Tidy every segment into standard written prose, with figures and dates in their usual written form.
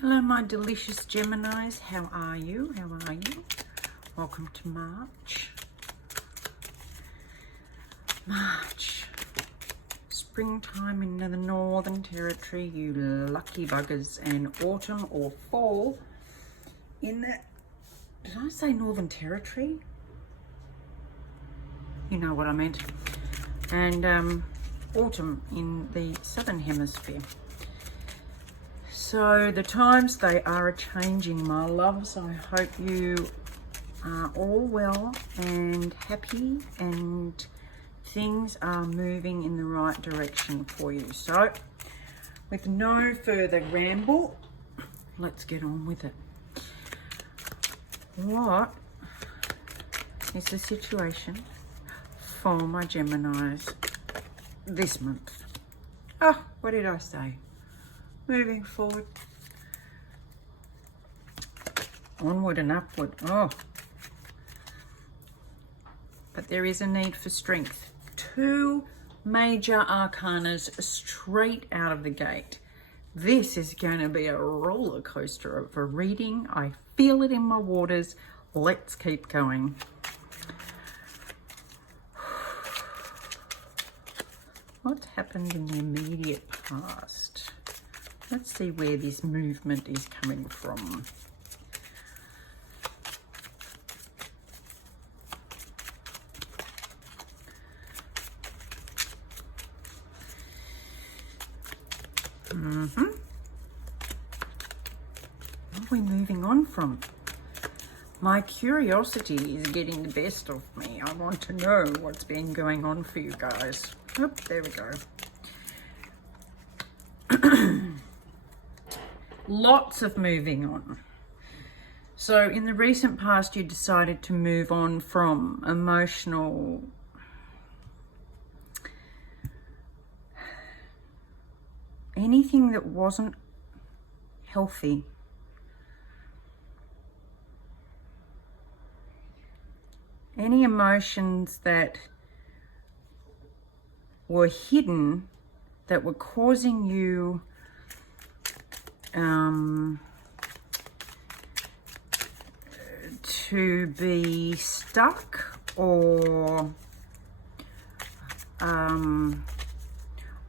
Hello, my delicious Geminis. How are you? How are you? Welcome to March. March. Springtime in the Northern Territory, you lucky buggers, and autumn or fall in the... Did I say Northern Territory? You know what I meant. And autumn in the Southern Hemisphere. So the times, they are a-changing, my loves. I hope you are all well and happy and things are moving in the right direction for you. So with no further ramble, let's get on with it. What is the situation for my Geminis this month? Oh, what did I say? Moving forward, onward and upward. Oh, but there is a need for strength. Two major arcanas straight out of the gate. This is going to be a roller coaster of a reading. I feel it in my waters. Let's keep going. What's happened in the immediate past? Let's see where this movement is coming from. What are we moving on from? My curiosity is getting the best of me. I want to know what's been going on for you guys. Oh, there we go. Lots of moving on. So in the recent past, you decided to move on from emotional anything that wasn't healthy. Any emotions that were hidden that were causing you to be stuck or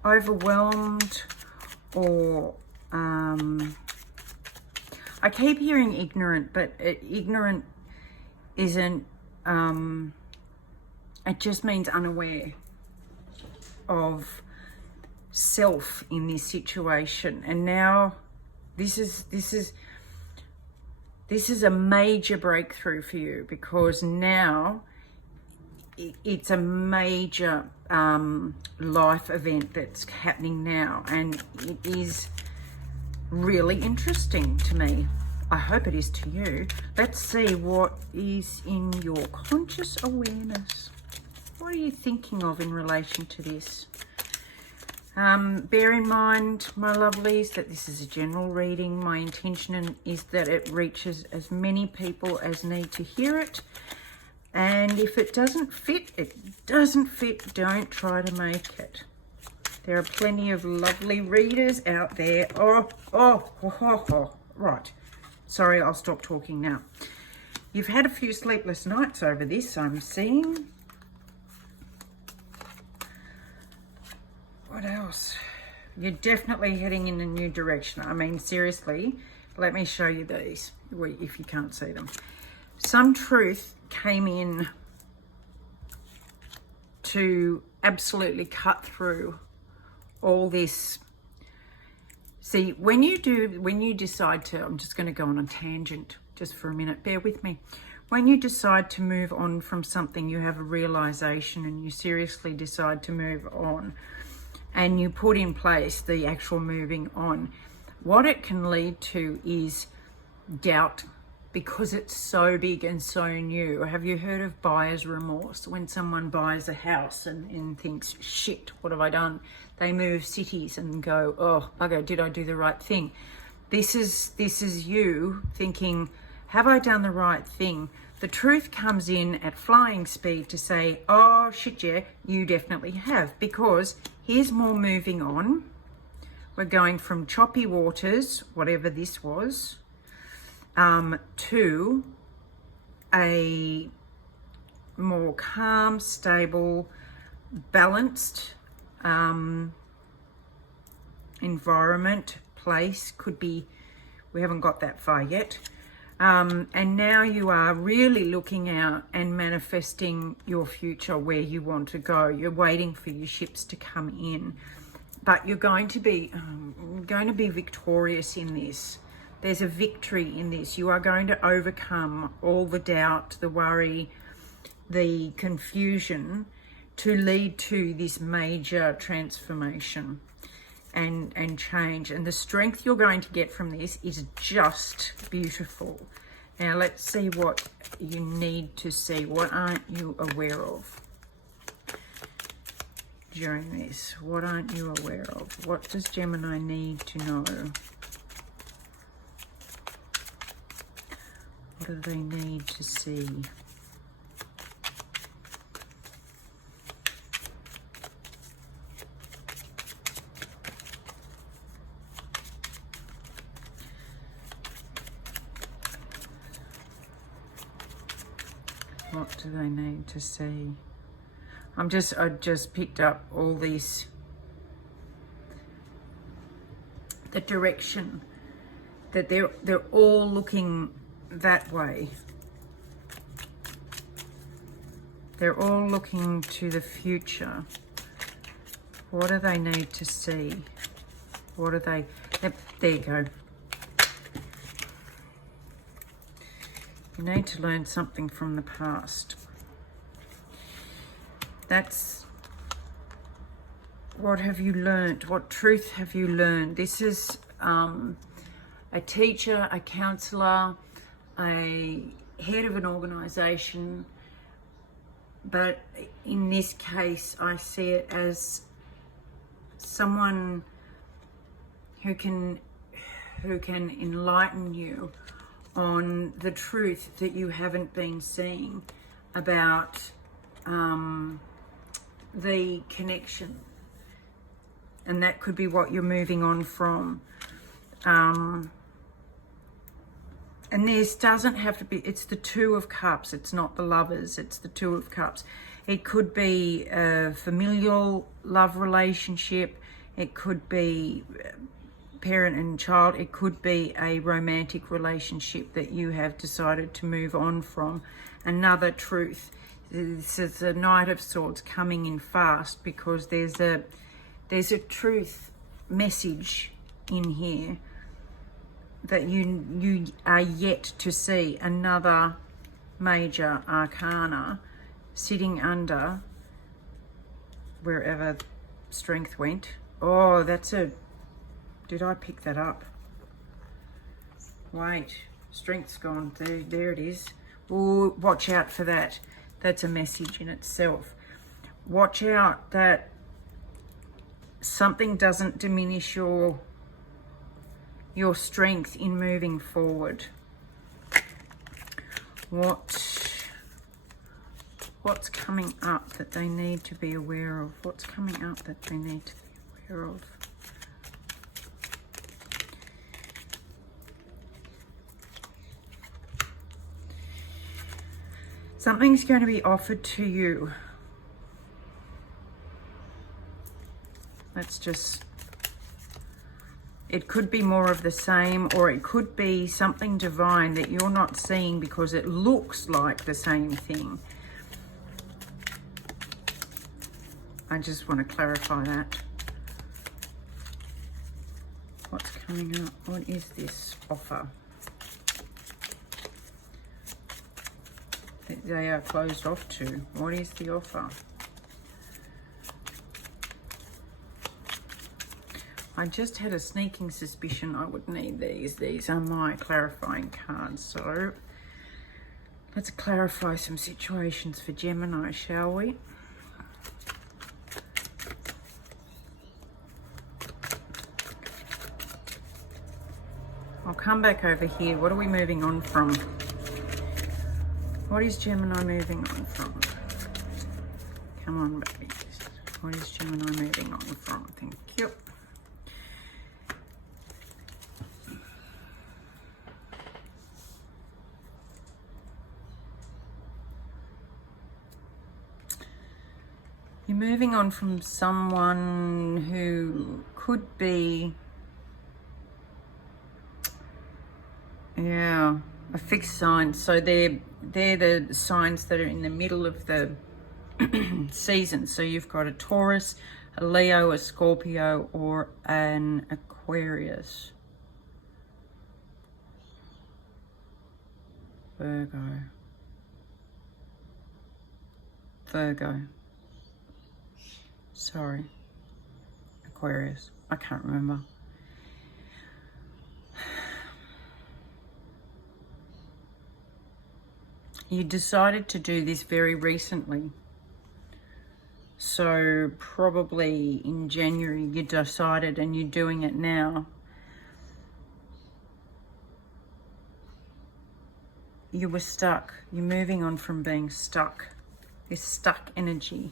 overwhelmed or I keep hearing ignorant, but ignorant isn't, it just means unaware of self in this situation. And now this is a major breakthrough for you, because now it's a major life event that's happening now, and it is really interesting to me. I hope it is to you. Let's see what is in your conscious awareness. What are you thinking of in relation to this? Bear in mind, my lovelies, that this is a general reading. My intention is that it reaches as many people as need to hear it. And if it doesn't fit, it doesn't fit. Don't try to make it. There are plenty of lovely readers out there. Right. Sorry, I'll stop talking now. You've had a few sleepless nights over this, I'm seeing. What else? You're definitely heading in a new direction. I mean, seriously, let me show you these, if you can't see them. Some truth came in to absolutely cut through all this. See, when you decide to, I'm just going to go on a tangent just for a minute, bear with me. When you decide to move on from something, you have a realization and you seriously decide to move on, and you put in place the actual moving on. What it can lead to is doubt, because it's so big and so new. Have you heard of buyer's remorse? When someone buys a house and thinks, shit, what have I done? They move cities and go, oh, bugger, did I do the right thing? This is you thinking, have I done the right thing? The truth comes in at flying speed to say, oh, shit, yeah, you definitely have, because here's more moving on. We're going from choppy waters, whatever this was, to a more calm, stable, balanced environment, place. Could be, we haven't got that far yet. And now you are really looking out and manifesting your future, where you want to go. You're waiting for your ships to come in, but you're going to be victorious in this. There's a victory in this. You are going to overcome all the doubt, the worry, the confusion, to lead to this major transformation and change. And the strength you're going to get from this is just beautiful. Now let's see what you need to see. What aren't you aware of during this? What aren't you aware of? What does Gemini need to know? What do they need to see? What do they need to see? I just picked up all these, the direction that they're all looking that way. They're all looking to the future. What do they need to see? What do they, yep, there you go. You need to learn something from the past. That's, what have you learned? What truth have you learned? This is a teacher, a counselor, a head of an organization, but in this case I see it as someone who can enlighten you on the truth that you haven't been seeing about the connection, and that could be what you're moving on from. And this doesn't have to be, it's the Two of Cups, it's not the Lovers, it's the Two of Cups. It could be a familial love relationship, it could be parent and child, it could be a romantic relationship that you have decided to move on from. Another truth. This is the Knight of Swords coming in fast, because there's a truth message in here that you are yet to see. Another major arcana sitting under wherever strength went. Oh, that's a, did I pick that up? Wait, strength's gone. There it is. Oh, watch out for that. That's a message in itself. Watch out that something doesn't diminish your strength in moving forward. What's coming up that they need to be aware of? What's coming up that they need to be aware of? Something's going to be offered to you. Let's just, it could be more of the same, or it could be something divine that you're not seeing because it looks like the same thing. I just want to clarify that. What's coming up? What is this offer? They are closed off to. What is the offer? I just had a sneaking suspicion I would need these. These are my clarifying cards. So let's clarify some situations for Gemini, shall we? I'll come back over here. What are we moving on from? What is Gemini moving on from? Come on, baby. What is Gemini moving on from? Thank you. You're moving on from someone who could be, yeah, a fixed sign. So they're the signs that are in the middle of the season. So you've got a Taurus, a Leo, a Scorpio, or an Aquarius. Virgo. Sorry. Aquarius. I can't remember. You decided to do this very recently. So probably in January you decided, and you're doing it now. You were stuck. You're moving on from being stuck. This stuck energy.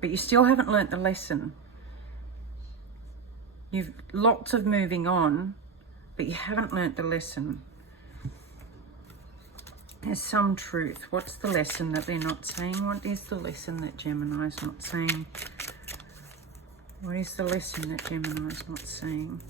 But you still haven't learnt the lesson. You've lots of moving on, but you haven't learnt the lesson. There's some truth. What's the lesson that they're not saying? What is the lesson that Gemini's not saying? What is the lesson that Gemini's not saying?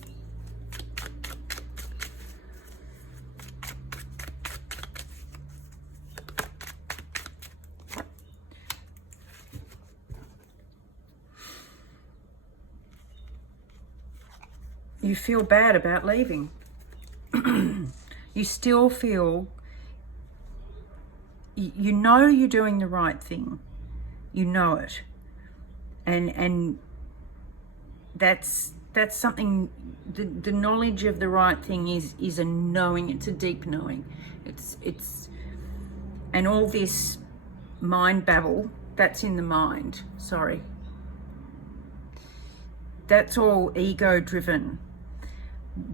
You feel bad about leaving. You still feel, you know you're doing the right thing. You know it. And that's something, the knowledge of the right thing is a knowing, it's a deep knowing. It's and all this mind babble, that's in the mind, sorry. That's all ego driven.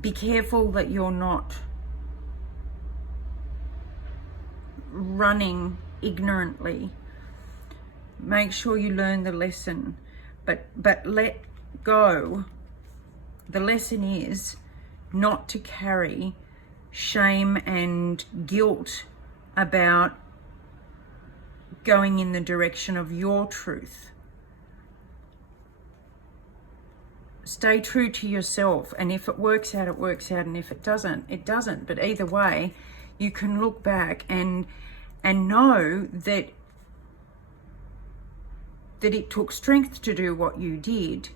Be careful that you're not running ignorantly. Make sure you learn the lesson, but let go. The lesson is not to carry shame and guilt about going in the direction of your truth. Stay true to yourself, and if it works out, it works out, and if it doesn't, it doesn't. But either way, you can look back and know that it took strength to do what you did,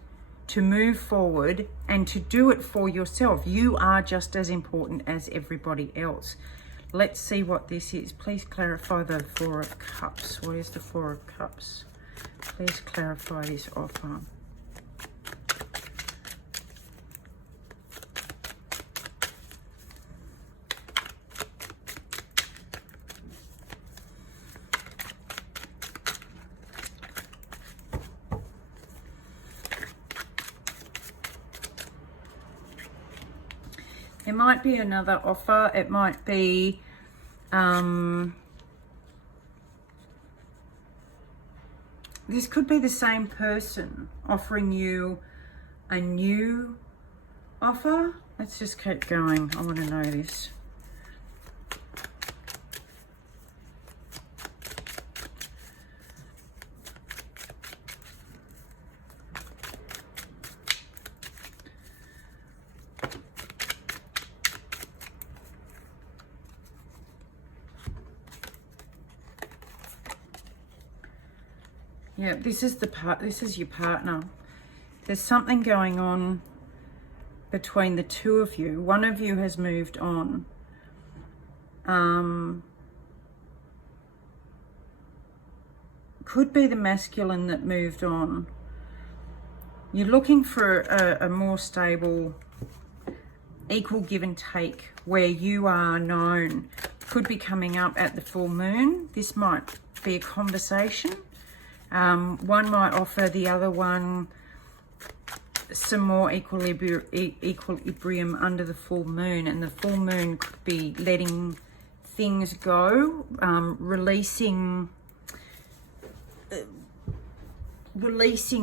to move forward and to do it for yourself. You are just as important as everybody else. Let's see what this is. Please clarify the Four of Cups. What is the Four of Cups? Please clarify this offer. There might be another offer. It might be this could be the same person offering you a new offer. Let's just keep going. I want to know this. Yeah, this is your partner. There's something going on between the two of you. One of you has moved on. Could be the masculine that moved on. You're looking for a more stable, equal give and take where you are known. Could be coming up at the full moon. This might be a conversation. One might offer the other one some more equilibrium under the full moon, and the full moon could be letting things go, releasing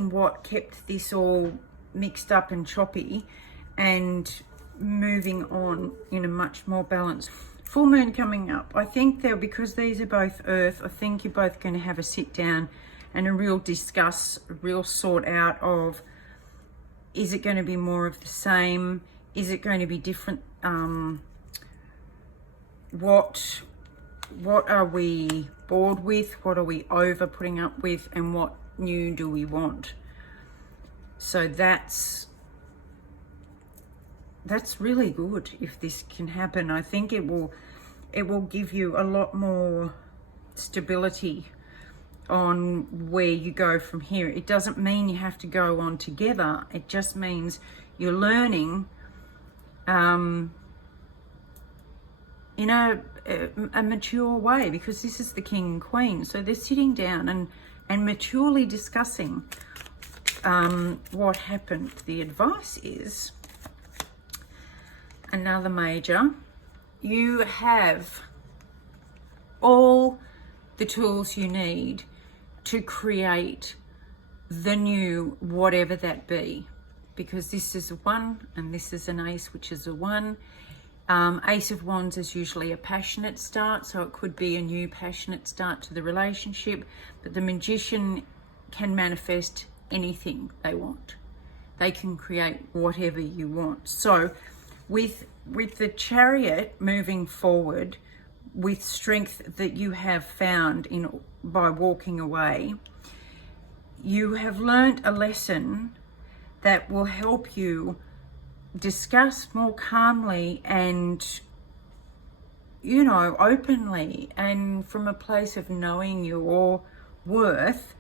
what kept this all mixed up and choppy, and moving on in a much more balanced full moon coming up. I think because these are both earth, I think you're both going to have a sit down and a real discuss, a real sort out of, is it going to be more of the same? Is it going to be different? What are we bored with? What are we over putting up with? And what new do we want? So that's really good if this can happen. I think it will give you a lot more stability on where you go from here. It doesn't mean you have to go on together. It just means you're learning in a mature way, because this is the king and queen. So they're sitting down and maturely discussing what happened. The advice is another major. You have all the tools you need to create the new, whatever that be, because this is a 1 and this is an ace, which is a 1. Ace of Wands is usually a passionate start, so it could be a new passionate start to the relationship, but the Magician can manifest anything they want. They can create whatever you want. So with the Chariot moving forward, with strength that you have found by walking away, you have learned a lesson that will help you discuss more calmly and, you know, openly, and from a place of knowing your worth,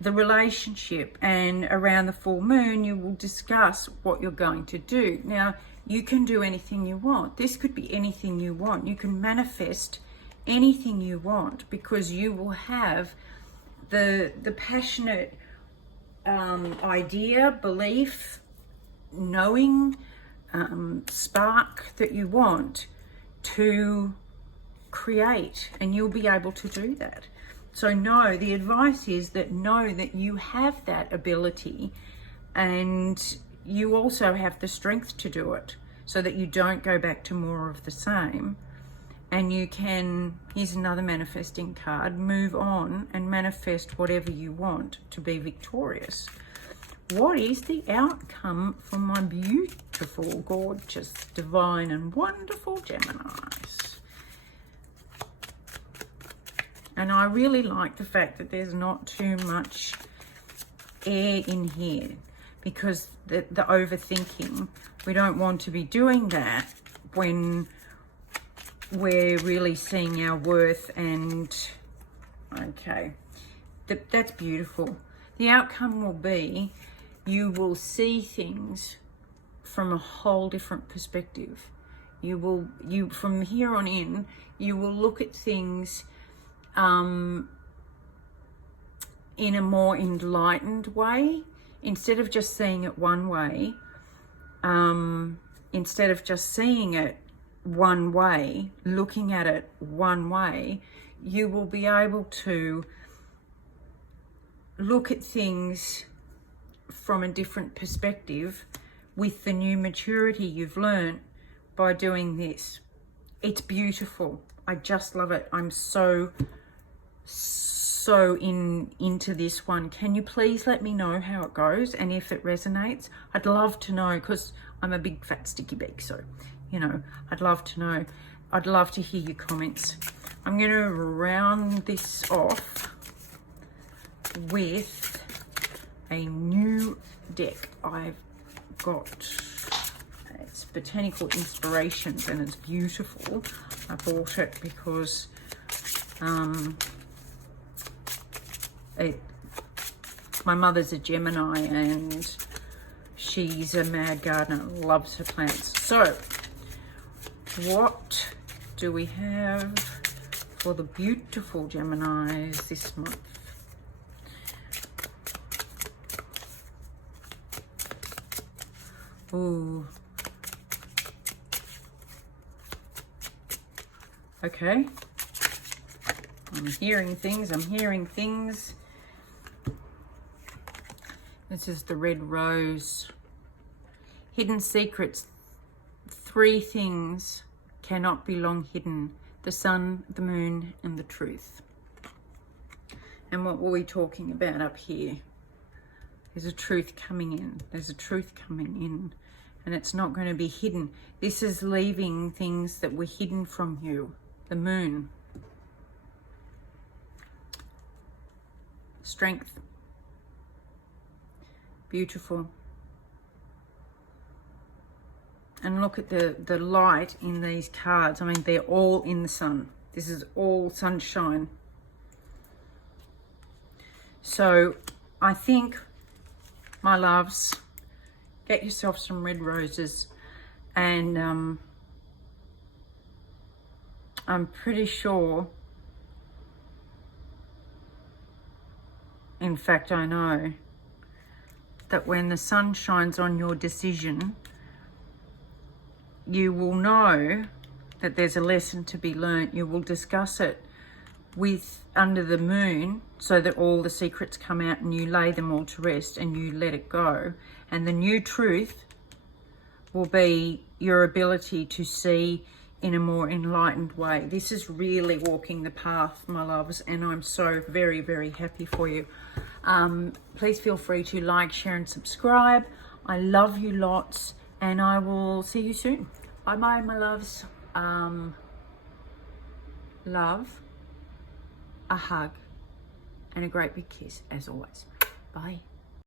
the relationship. And around the full moon, you will discuss what you're going to do. Now, you can do anything you want. This could be anything you want. You can manifest anything you want, because you will have the passionate idea, belief, knowing, spark that you want to create, and you'll be able to do that. So the advice is that know that you have that ability, and you also have the strength to do it, so that you don't go back to more of the same, and you can, here's another manifesting card, move on and manifest whatever you want to be victorious. What is the outcome for my beautiful, gorgeous, divine and wonderful Geminis? And I really like the fact that there's not too much air in here, because the overthinking, we don't want to be doing that when we're really seeing our worth. And okay, that's beautiful. The outcome will be, you will see things from a whole different perspective. You from here on in, you will look at things in a more enlightened way, instead of just seeing it one way. Instead of just seeing it one way, looking at it one way, you will be able to look at things from a different perspective with the new maturity you've learned by doing this. It's beautiful. I just love it. I'm so into this one. Can you please let me know how it goes and if it resonates? I'd love to know, because I'm a big fat sticky beak, so you know, I'd love to know. I'd love to hear your comments. I'm going to round this off with a new deck I've got. It's Botanical Inspirations, and it's beautiful. I bought it because my mother's a Gemini, and she's a mad gardener, loves her plants. So what do we have for the beautiful Geminis this month? Ooh. Okay. I'm hearing things. This is the red rose. Hidden secrets. 3 things cannot be long hidden. The sun, the moon, and the truth. And what were we talking about up here? There's a truth coming in. There's a truth coming in. And it's not going to be hidden. This is leaving things that were hidden from you. The moon. Strength. Beautiful. And look at the light in these cards. I mean, they're all in the sun. This is all sunshine. So I think, my loves, get yourself some red roses, and I'm pretty sure, in fact I know, that when the sun shines on your decision, you will know that there's a lesson to be learnt. You will discuss it with under the moon, so that all the secrets come out and you lay them all to rest and you let it go. And the new truth will be your ability to see in a more enlightened way. This is really walking the path, my loves, and I'm so very, very happy for you. Please feel free to like, share, and subscribe. I love you lots, and I will see you soon. Bye bye, my loves. Love, a hug, and a great big kiss as always. Bye.